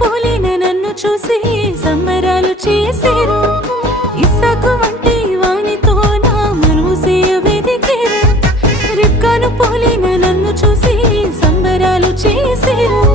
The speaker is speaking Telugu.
పోలిన నన్ను చూసి సంబరాలు చేసేరు ఇస్సాకు వంటి వానితో నా మనుసేయ వెదికేరు రిబ్కాను పోలిన నన్ను చూసి సంబరాలు చేసేరు